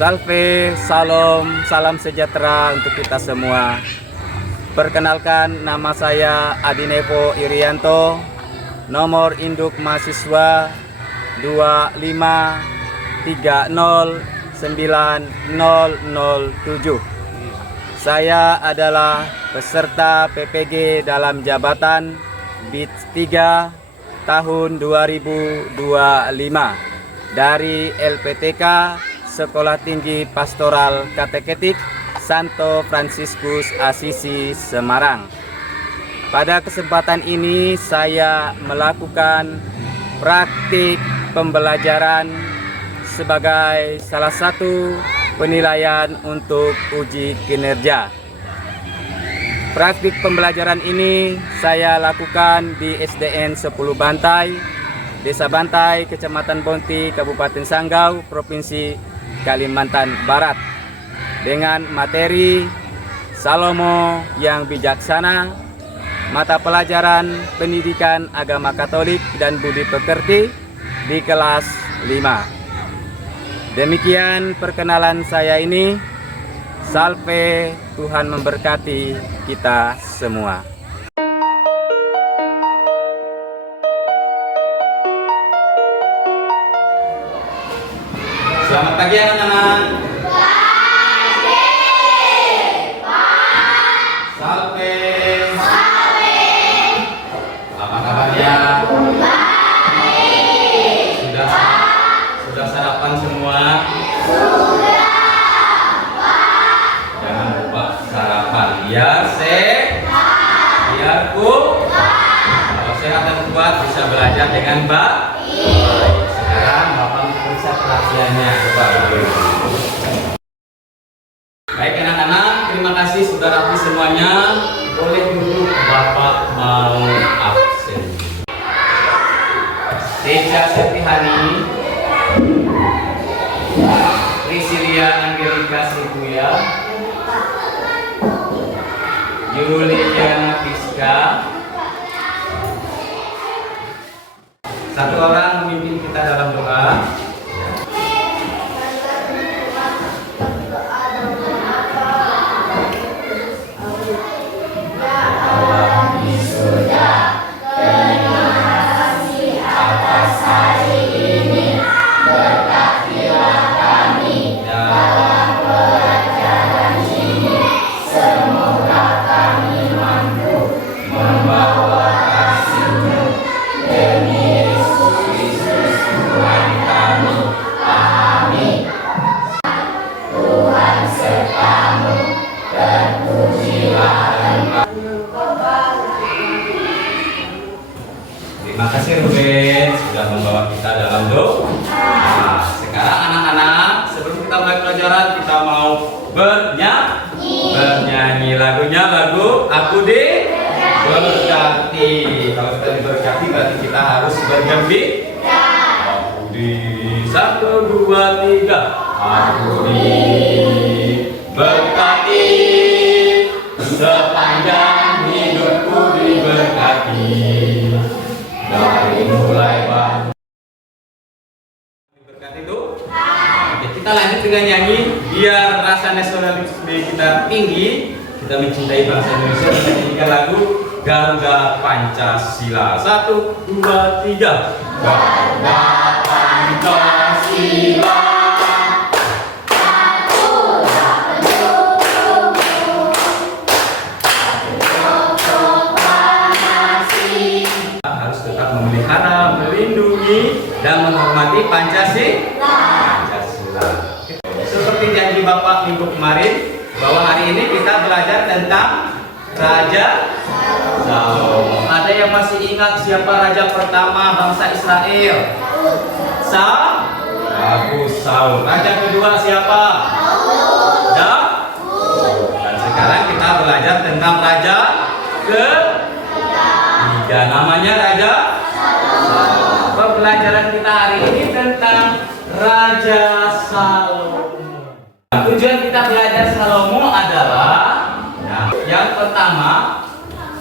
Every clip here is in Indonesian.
Salve, salam, salam sejahtera untuk kita semua. Perkenalkan, nama saya Adinevo Irianto, nomor induk mahasiswa 2530907. Saya adalah peserta PPG dalam jabatan BITS 3 tahun 2025 dari LPTK Sekolah Tinggi Pastoral Kateketik Santo Fransiskus Asisi Semarang. Pada kesempatan ini saya melakukan praktik pembelajaran sebagai salah satu penilaian untuk uji kinerja. Praktik pembelajaran ini saya lakukan di SDN 10 Bantai, Desa Bantai, Kecamatan Bonti, Kabupaten Sanggau, Provinsi Kalimantan Barat, dengan materi Salomo yang bijaksana, mata pelajaran pendidikan agama Katolik dan budi pekerti di kelas 5. Demikian perkenalan saya ini. Salve, Tuhan memberkati kita semua. Selamat pagi anak-anak. Salve. Apa kabarnya? Sudah sarapan semua? Jangan lupa sarapan biar biar kalau sehat dan kuat bisa belajar dengan baik. Sekarang Bapak periksa perhatiannya. Baik anak-anak, terima kasih sudah rapi semuanya. Boleh duduk, Bapak mau absen. Teca Septihani, Prisilia Angelika Sibuya, Yuliana Fiska. Satu orang memimpin kita dalam doa. Terima kasih Ruben sudah membawa kita dalam doa. Nah, sekarang anak-anak, sebelum kita mulai pelajaran, kita mau bernyanyi lagunya, lagu Aku Diberkati. Kalau kita diberkati berarti kita harus bergembira. Aku di 1, 2, 3. Aku diberkati, sepanjang hidupku diberkati. Dari mulai berkat itu, kita lanjut dengan nyanyi biar rasa nasionalisme kita tinggi. Kita mencintai bangsa Indonesia. Kita nyanyikan lagu Garuda Pancasila. 1, 2, 3. Garuda Pancasila. Memelihara, melindungi, dan menghormati Pancasila. Seperti janji Bapak minggu kemarin, bahwa hari ini kita belajar tentang Raja Salomo. Ada yang masih ingat siapa raja pertama bangsa Israel? Saul. Raja kedua siapa? Daud. Dan sekarang kita belajar tentang raja ketiga, namanya Raja Salomo. Pembelajaran kita hari ini tentang Raja Salomo. Tujuan kita belajar Salomo adalah yang pertama,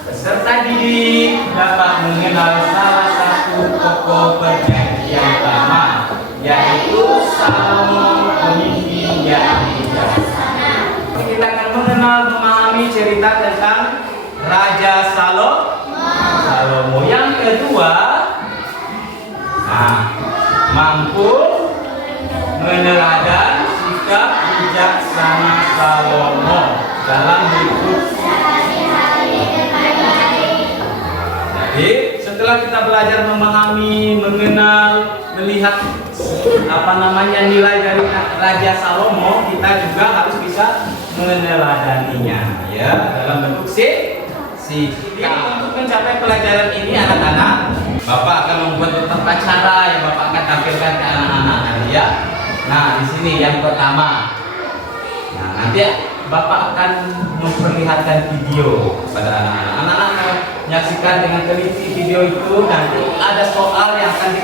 peserta didik dapat mengenal salah satu tokoh perjanjian lama, yaitu Salomo pemimpin yang Salomo. Yang kedua, mampu meneladan sikap bijaksana Salomo dalam hidup. Jadi setelah kita belajar memahami, mengenal, melihat nilai dari Raja Salomo, kita juga harus bisa meneladaninya ya dalam bentuk sikap. Untuk mencapai pelajaran ini anak-anak, Bapak akan membuat beberapa cara yang Bapak akan tampilkan ke anak-anak nanti ya. Nah, di sini yang pertama. Nah, nanti Bapak akan memperlihatkan video kepada anak-anak. Anak-anak menyaksikan dengan teliti video itu, nanti ada soal yang akan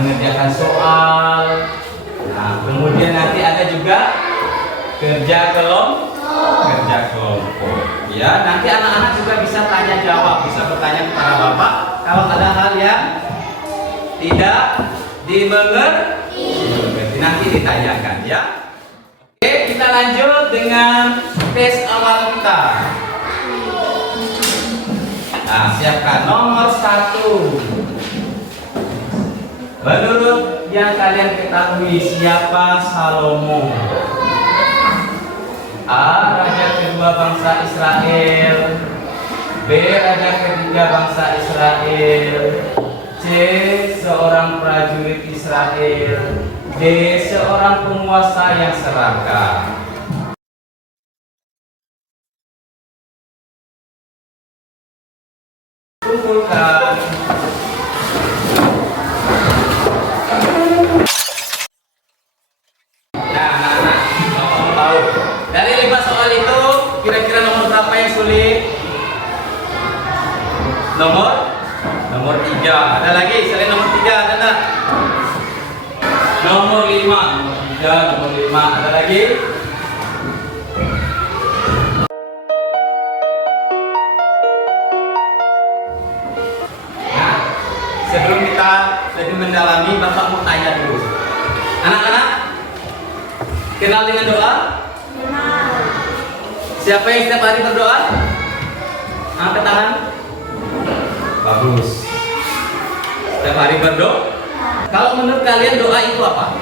mengerjakan soal. Nah, kemudian nanti ada juga kerja kelompok. Ya, nanti anak-anak juga bisa tanya jawab, bisa bertanya kepada Bapak kalau ada hal yang tidak dimengerti, nanti ditanyakan ya. Oke, kita lanjut dengan tes awal kita. Nah, siapkan nomor 1. Menurut yang kalian ketahui, siapa Salomo? A. Raja kedua bangsa Israel. B. Raja ketiga bangsa Israel. C. Seorang prajurit Israel. D. Seorang penguasa yang serakah. Kumpulkan. Nomor 3. Ada lagi selain nomor 3, ada enggak? Nomor 5. Nomor 5. Ada lagi? Nah, sebelum kita lebih mendalami, Bapak mau tanya dulu. Anak-anak, kenal dengan doa? Kenal. Siapa yang setiap hari berdoa? Angkat tangan. Bagus. Setiap hari berdoa. Kalau menurut kalian doa itu apa?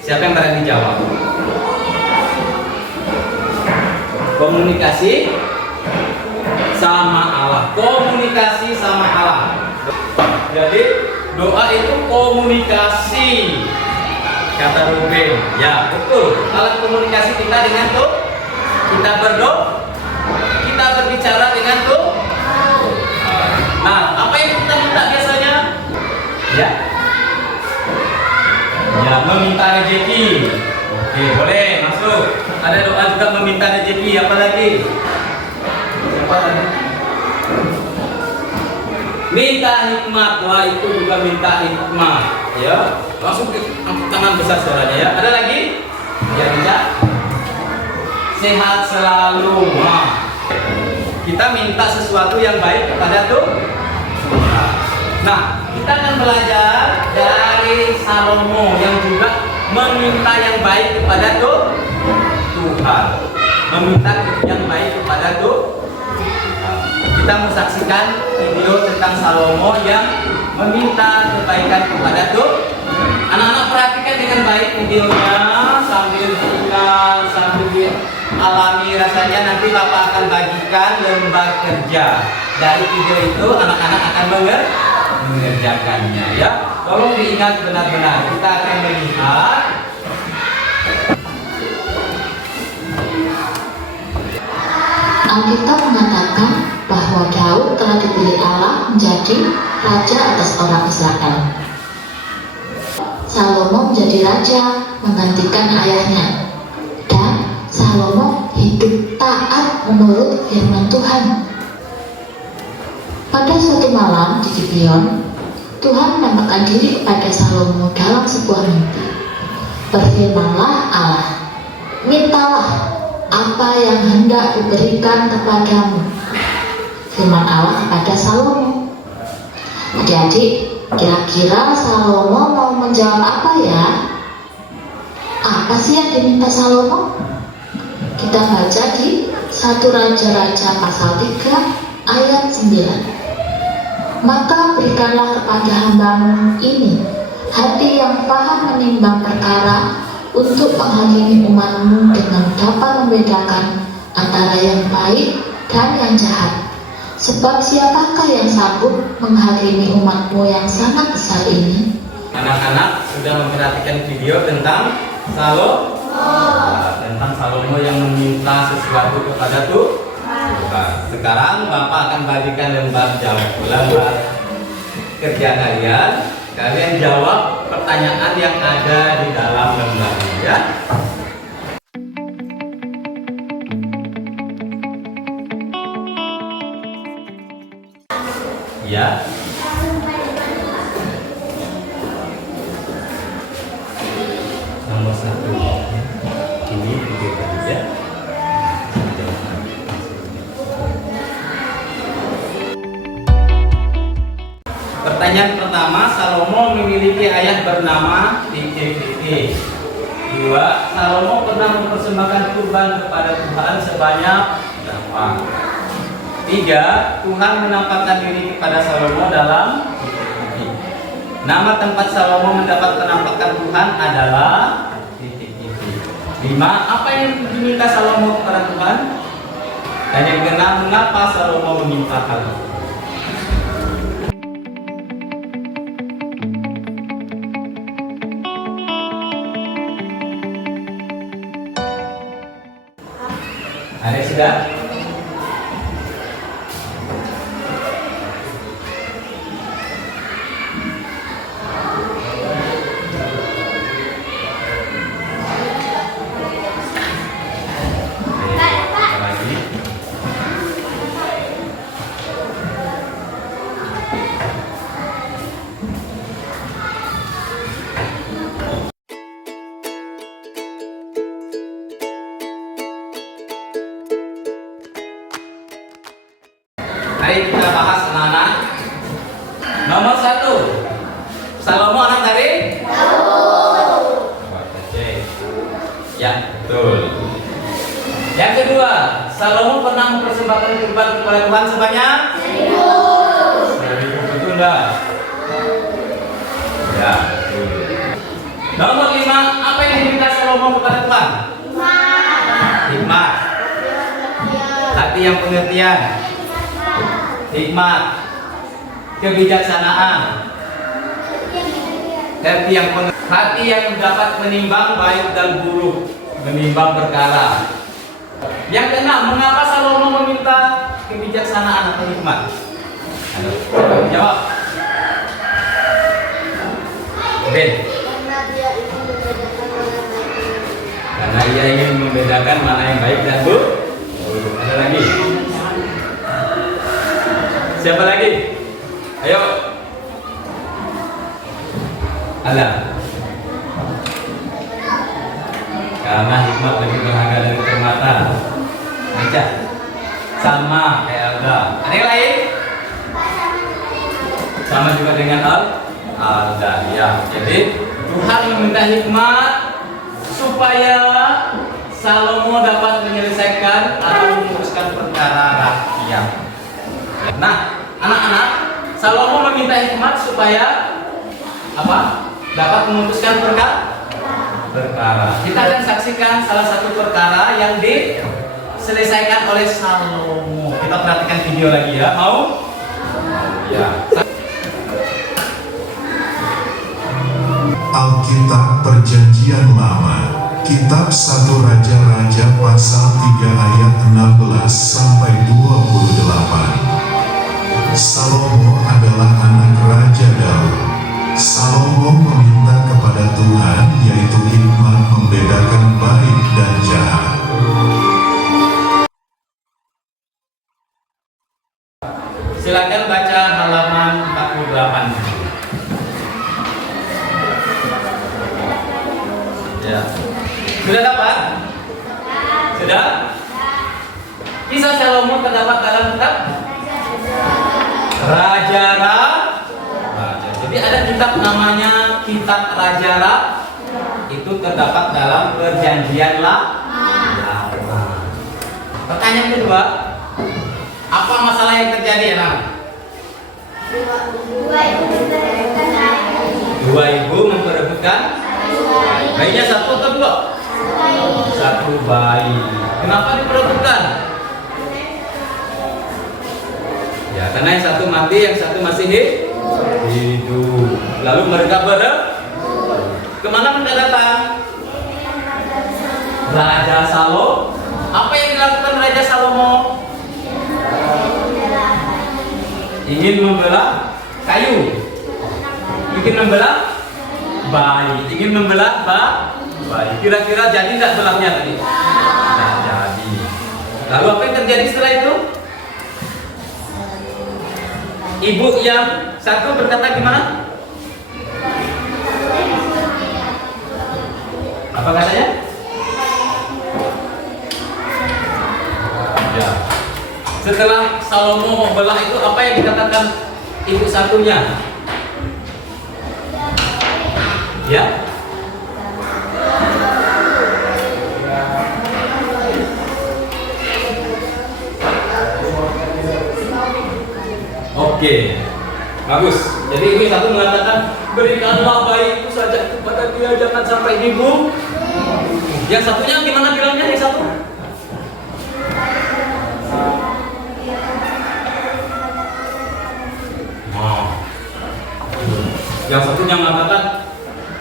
Siapa yang berani jawab? Komunikasi sama Allah. Komunikasi sama Allah. Jadi doa itu komunikasi. Kata Ruben. Ya, betul. Alat komunikasi kita dengan Tuhan. Kita berdoa. Kita berbicara dengan Tuhan. Nah, apa yang kita minta biasanya? Ya, meminta rezeki. Oke, boleh masuk. Ada doa juga meminta rezeki. Apa lagi? Siapa tadi? Minta hikmat. Doa itu juga minta hikmat. Ya, langsung angkat tangan besar suaranya ya. Ada lagi? Ya, bisa. Sehat selalu. Nah, kita minta sesuatu yang baik kepada Tuhan. Nah, kita akan belajar dari Salomo yang juga meminta yang baik kepada Tuhan. Meminta yang baik kepada Tuhan. Kita mau saksikan video tentang Salomo yang meminta kebaikan kepada Tuhan. Anak-anak perhatikan dengan baik videonya sambil diingat, sambil dialami rasanya. Nanti Bapak akan bagikan lembar kerja. Dari video itu anak-anak akan mengerjakannya ya. Tolong diingat benar-benar. Kita akan melihat Alkitab mengatakan bahwa Daud telah dipilih Allah menjadi raja atas orang Israel. Salomo menjadi raja menggantikan ayahnya, dan Salomo hidup taat menurut firman Tuhan. Pada suatu malam di Gibeon, Tuhan menampakkan diri kepada Salomo dalam sebuah mimpi. Berfirmanlah Allah, mintalah apa yang hendak diberikan kepadamu. Firman Allah kepada Salomo. Adik-adik, kira-kira Salomo mau menjawab apa ya? Apa sih yang diminta Salomo? Kita baca di 1 Raja-Raja pasal 3 ayat 9. Maka berikanlah kepada hambamu ini hati yang paham menimbang perkara untuk menghakimi umatmu dengan dapat membedakan antara yang baik dan yang jahat. Sebab siapakah yang sanggup menghakimi umatmu yang sangat besar ini? Anak-anak sudah memperhatikan video tentang Salomo. Tentang Salomo yang meminta sesuatu kepada Tuhan. Sekarang Bapak akan bagikan lembar kerja kalian. Kalian jawab pertanyaan yang ada di dalam lembar ini ya. Ya. Nomor 1. Ini video tadi ya. Pertanyaan pertama, Salomo memiliki ayah bernama TTT. 2. Salomo pernah mempersembahkan kurban kepada Tuhan sebanyak berapa? 3. Tuhan menampakkan diri kepada Salomo dalam nama tempat Salomo mendapat penampakan Tuhan adalah 5. Apa yang diminta Salomo kepada Tuhan? Dan yang keenam, mengapa Salomo meminta hal itu? Ada sudah? Mari kita bahas anak-anak. Nomor 1, Salomo anak dari ya, betul. Yang kedua, Salomo pernah mempersembahkan kurban kepada Tuhan sebanyak 1.000. Betul enggak? Ya, betul. Nomor 5, apa yang diminta Salomo kepada Tuhan? Hikmat. Hati yang pengertian. Hikmat, kebijaksanaan, hati yang dapat menimbang baik dan buruk, menimbang perkara. Yang keenam, mengapa Salomo meminta kebijaksanaan atau hikmat? Ayo, jawab. Ben. Karena ia ingin membedakan mana yang baik dan buruk. Ada lagi? Siapa lagi? Ayo. Ada. Karena hikmat lebih berharga dari permata. Baca. Sama kayak Alda. Ada yang lain? Sama juga dengan Alda. Ya. Jadi Tuhan meminta hikmat supaya Salomo dapat menyelesaikan atau memutuskan perkara rakyat. Nah, anak-anak, Salomo meminta hikmat supaya apa? Dapat memutuskan perkara. Kita akan saksikan salah satu perkara yang diselesaikan oleh Salomo. Kita perhatikan video lagi ya. Mau? Ya. Alkitab Perjanjian Lama, Kitab 1 Raja-Raja pasal 3 ayat 16 sampai 28. Salomo adalah anak Raja Daud. Salomo meminta kepada Tuhan yaitu hikmat membedakan baik dan jahat. Silakan baca halaman 48. Ya. Sudah dapat? Sudah? Kisah Salomo terdapat dalam kitab Raja-Raja. Jadi ada kitab namanya Kitab Raja-Raja. Itu terdapat dalam Perjanjian Lama. Pertanyaan kedua, Apa masalah yang terjadi anak? Dua ibu memperebutkan bayinya satu atau dua? Satu bayi. Kenapa diperebutkan? Ya, karena yang satu mati, yang satu masih hidup. Lalu mereka kemana mereka datang? Raja Salomo. Apa yang dilakukan Raja Salomo? Ingin membelah kayu, ingin membelah bayi, ingin membelah bayi. Kira-kira jadi nggak belahnya tadi? Nggak jadi. Lalu apa yang terjadi setelah itu? Ibu yang satu berkata gimana? Apa katanya? Ya. Setelah Salomo membelah itu, apa yang dikatakan ibu satunya? Ya. Oke, bagus. Jadi ibu satu mengatakan, berikanlah bayi itu saja kepada dia, jangan sampai dibunuh. Yang satunya gimana bilangnya? Yang satu? Yang satunya mengatakan,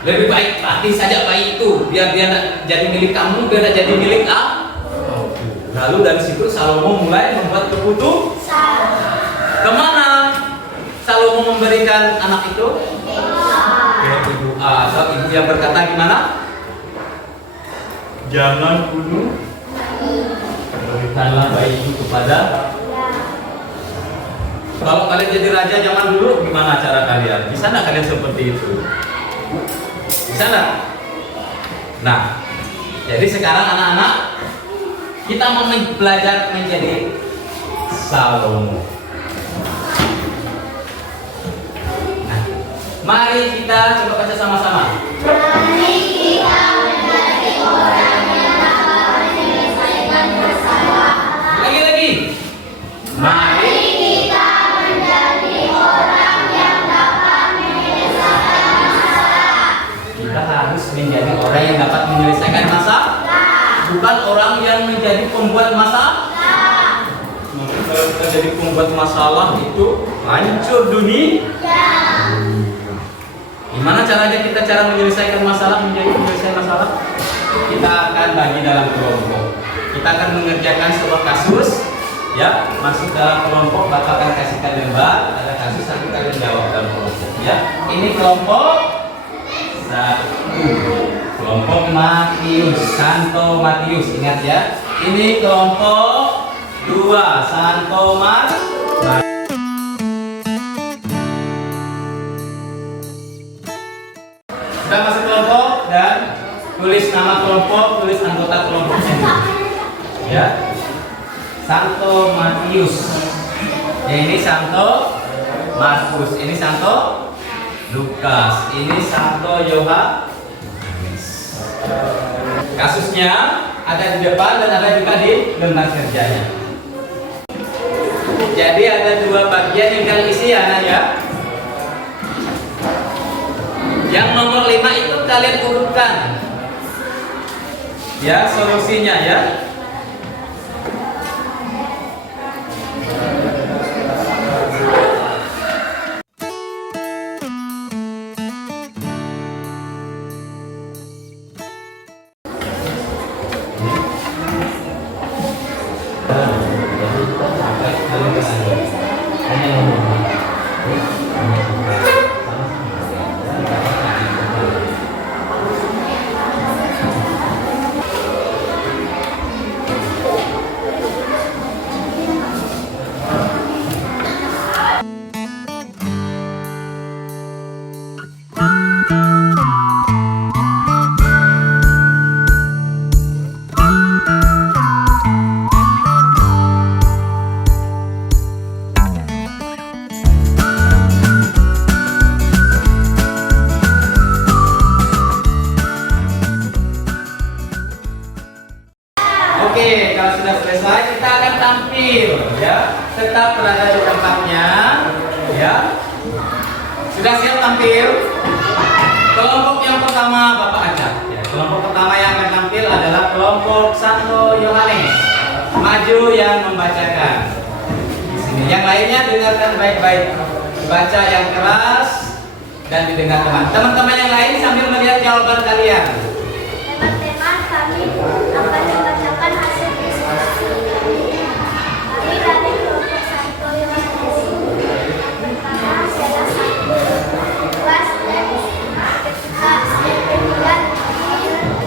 lebih baik mati saja bayi itu, biar dia tidak jadi milik kamu, biar tidak jadi milik aku. Lalu dari situ Salomo mulai membuat keputusan. Kemana Salomo memberikan anak itu? Ke ibu atau ibu yang berkata gimana? Jangan bunuh. Berikanlah bayi itu kepada. Kalau kalian jadi raja zaman dulu, gimana cara kalian? Bisa nggak kalian seperti itu? Bisa nggak? Nah, jadi sekarang anak-anak, kita mau belajar menjadi Salomo. Nah, mari kita coba baca sama-sama. Mari kita menjadi orang yang dapat menyelesaikan masalah. Lagi-lagi. Mari Kita menjadi orang yang dapat menyelesaikan masalah. kita harus menjadi orang yang dapat menyelesaikan masalah, bukan orang yang menjadi pembuat masalah. Kalau kita jadi pembuat masalah itu hancur dunia. Gimana caranya kita cara menyelesaikan masalah, menjadi penyelesaian masalah? Kita akan bagi dalam kelompok. Kita akan mengerjakan sebuah kasus, ya, masuk dalam kelompok. Bapak akan kasihkan lembar, ada kasus nanti kalian jawab dalam kelompok. Ya, ini kelompok satu, kelompok Matius, Santo Matius, ingat ya. Ini kelompok dua, Santo Matius. Kita masuk kelompok dan tulis nama kelompok, tulis anggota kelompoknya. Ya, Santo Matius. Ini Santo Markus, ini Santo Lukas, ini Santo Yohanes. Kasusnya ada di depan dan ada juga di lembar kerjanya. Jadi ada dua bagian yang kalian isi anak ya. Yang nomor 5 itu kalian urutkan. Ya, solusinya ya. Oke, kalau sudah selesai kita akan tampil ya. tetap berada di tempatnya, ya. Sudah siap tampil? Kelompok yang pertama Bapak ajak. Ya, kelompok pertama yang akan tampil adalah kelompok Santo Yohanes. Maju yang membacakan. Di sini. Yang lainnya dengarkan baik-baik. Baca yang keras dan didengar teman-teman yang lain sambil melihat jawaban kalian. Teman-teman, kami akan membacakan hasil diskusi kami dari kelompok Santo Yohanes. Yang pertama adalah kelas dan ketiga dan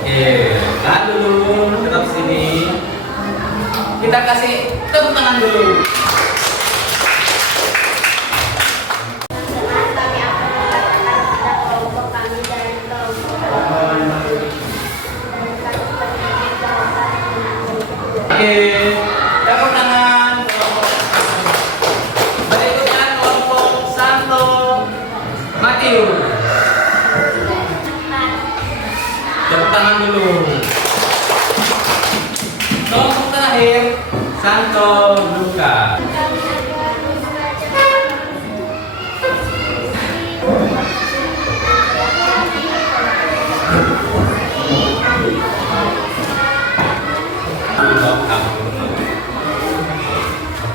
Oke, tahan dulu, tetap sini. Kita kasih tepuk tangan dulu. teman-teman, kami akan membacakan pada kelompok kami dari kelompok Oke, tepuk tangan. Berikutnya kelompok Santo Matius. Tepuk tangan dulu. Kelompok terakhir Santo Luka.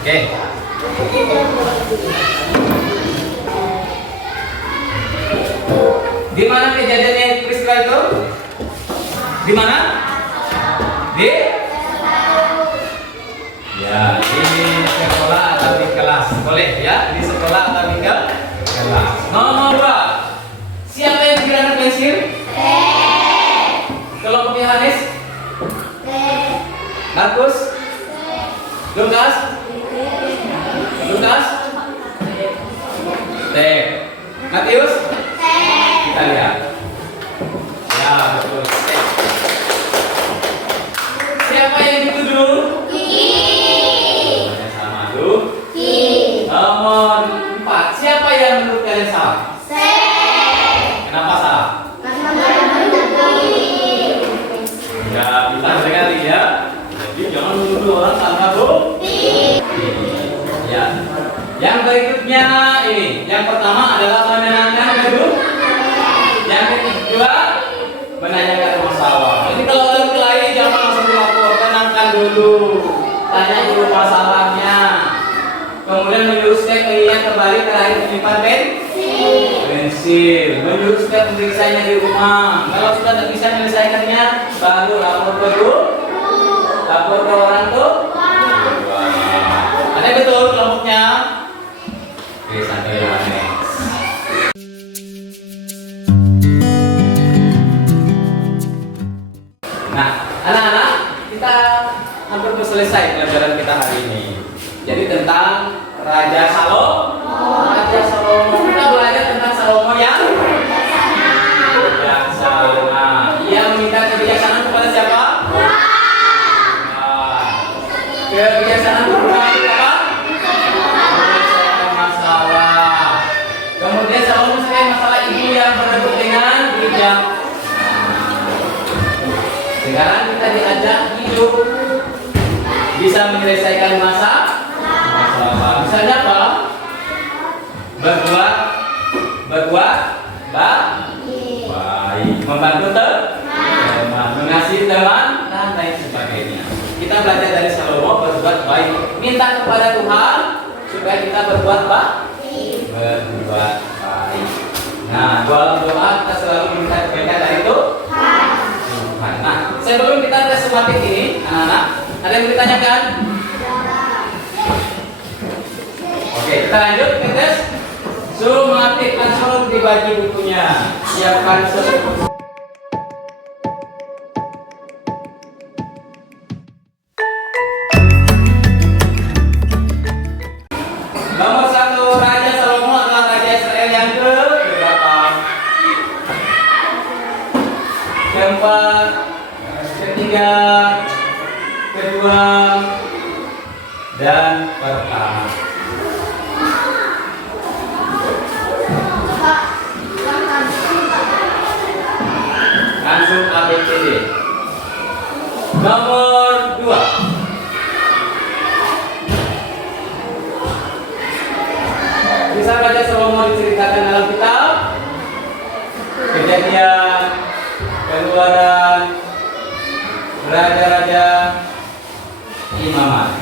Oke. Di mana kejadiannya peristiwa itu? Di mana? Di? Ya, di sekolah atau di kelas. Boleh ya, di sekolah atau di kelas. Nomor 2. Siapa yang kehilangan pensil? Kelompok Yohanes? Markus? Lukas? Lukas? T. Matius? Kita lihat. Ya, betul. T. Siapa yang dituduh? Sama dulu. Nomor 4. Siapa yang menurut kalian salah? Kenapa salah? Ya, pintar sekali ya. Jadi jangan menuduh orang tanpa bukti. Ya. Yang berikutnya ini. Yang pertama adalah menenangkan gedung. Yang kedua menanyakan masalah. Jadi kalau ada kelahi jangan langsung dilapor, tenangkan dulu. Tanya dulu masalahnya. Kemudian menyuruh setiap pengingat kembali terakhir menyimpan pensil. Menyuruh setiap memeriksanya di rumah. Kalau sudah tak bisa menyelesaikannya, baru lapor ke guru. Lapor ke orang tua. Ada betul kelompoknya? Oke, sampai Yohanes. Nah, anak-anak, kita hampir selesai pelajaran kita hari ini. Jadi tentang Raja Salomo. Raja Salomo. Kita belajar tentang Salomo yang bijaksana. Ia meminta kebijaksanaan kepada siapa? Kebijaksanaan berubah apa? Menyelesaikan masalah. Kemudian Salomo menyelesaikan masalah ibu yang berebut dengan bijak. Sekarang kita diajak hidup bisa menyelesaikan masalah. Misalnya apa? Berbuat baik, membantu teman, mengasihi teman dan lain sebagainya. Kita belajar dari Salomo berbuat baik, minta kepada Tuhan supaya kita berbuat baik. Nah, dalam doa kita selalu minta kebaikan dari Tuhan. Nah, sebelum kita tes tematik ini, anak-anak, ada yang ditanyakan? Oke, kita lanjut ke tes. Suruh mengetik langsung dibagi bukunya. Siapkan sesuatu. Nomor 1, Raja Salomo adalah Raja Israel yang ke-8. Keempat, ketiga, kedua, dan pertama. Langsung ABCD. Nomor 2. Kisah Raja Salomo diceritakan dalam kitab Kejadian, Keluaran, Raja-raja, Imamat.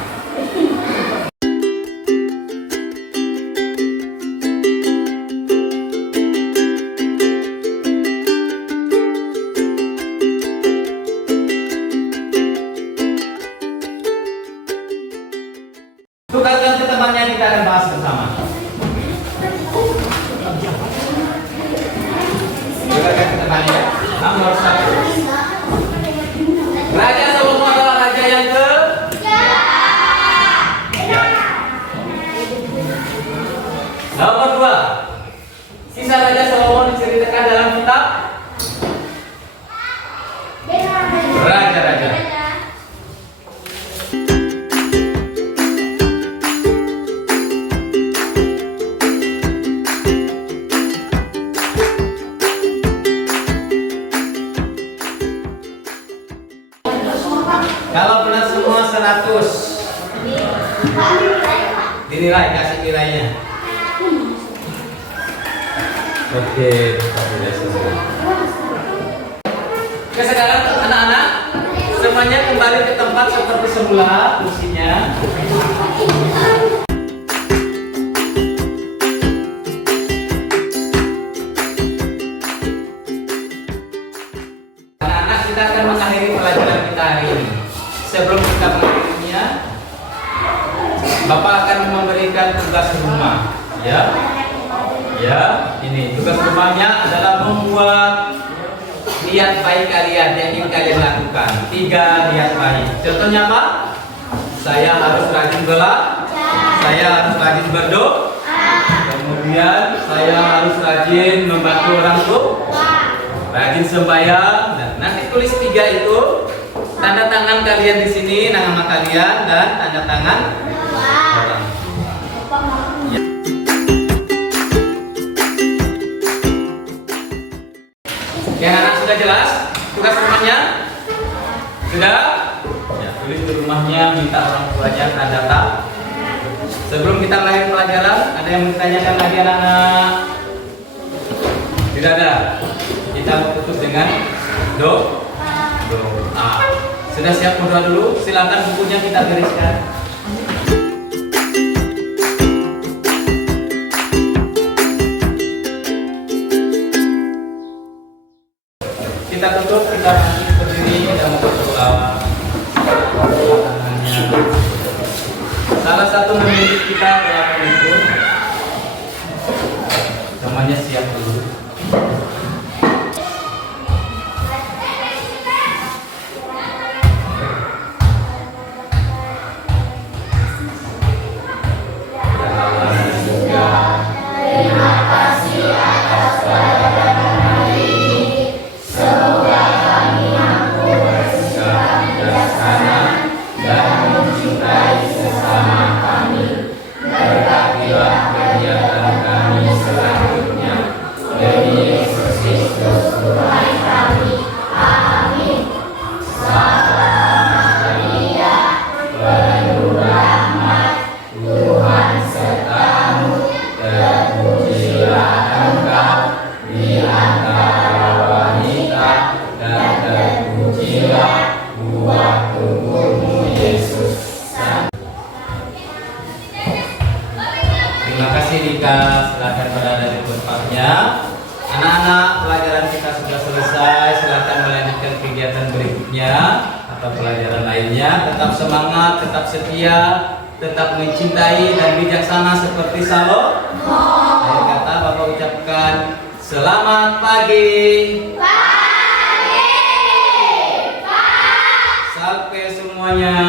Tukarkan ke temannya, kita akan bahas bersama. Tukarkan ke temannya. Nomor 1. Raja Salomo adalah raja yang ke? Ya. Nomor 2. Kisah Raja Salomo diceritakan dalam kitab Raja-raja. Kalau benar semua 100, dinilai, kasih nilainya. Oke, Oke, sekarang anak-anak semuanya kembali ke tempat seperti semula kursinya. Anak-anak, kita akan mengakhiri pelajaran kita hari ini. Sebelum kita mengakhirinya, Bapak akan memberikan tugas rumah, ya. Ya, ini tugas rumahnya adalah membuat niat baik kalian yang ingin kalian lakukan. 3 niat baik. Contohnya apa? Saya harus rajin bela, saya harus rajin berdoa, kemudian saya harus rajin membantu orang tua, rajin sembahyang. Dan nanti tulis 3 itu, tanda tangan kalian di sini, nama kalian dan tanda tangan orang. Yang anak sudah jelas tugas rumahnya? Sudah? Ya, tulis di rumahnya, minta orang tuanya tanda tangan. Sebelum kita mulai pelajaran, ada yang menanyakan lagi anak-anak? Tidak ada. Kita tutup dengan doa. Sudah siap berdoa dulu? Silakan bukunya kita bereskan. Kita tutup, kita berdiri, kita mau berdoa. Salah satu mendidik kita adalah itu. Namanya siap dulu. Terima kasih Dika, silakan berada di tempatnya. Anak-anak, pelajaran kita sudah selesai. Silakan melanjutkan kegiatan berikutnya atau pelajaran lainnya. Tetap semangat, tetap setia, tetap mencintai dan bijaksana seperti Salomo. Akhir kata Bapak ucapkan selamat pagi. Sampai semuanya.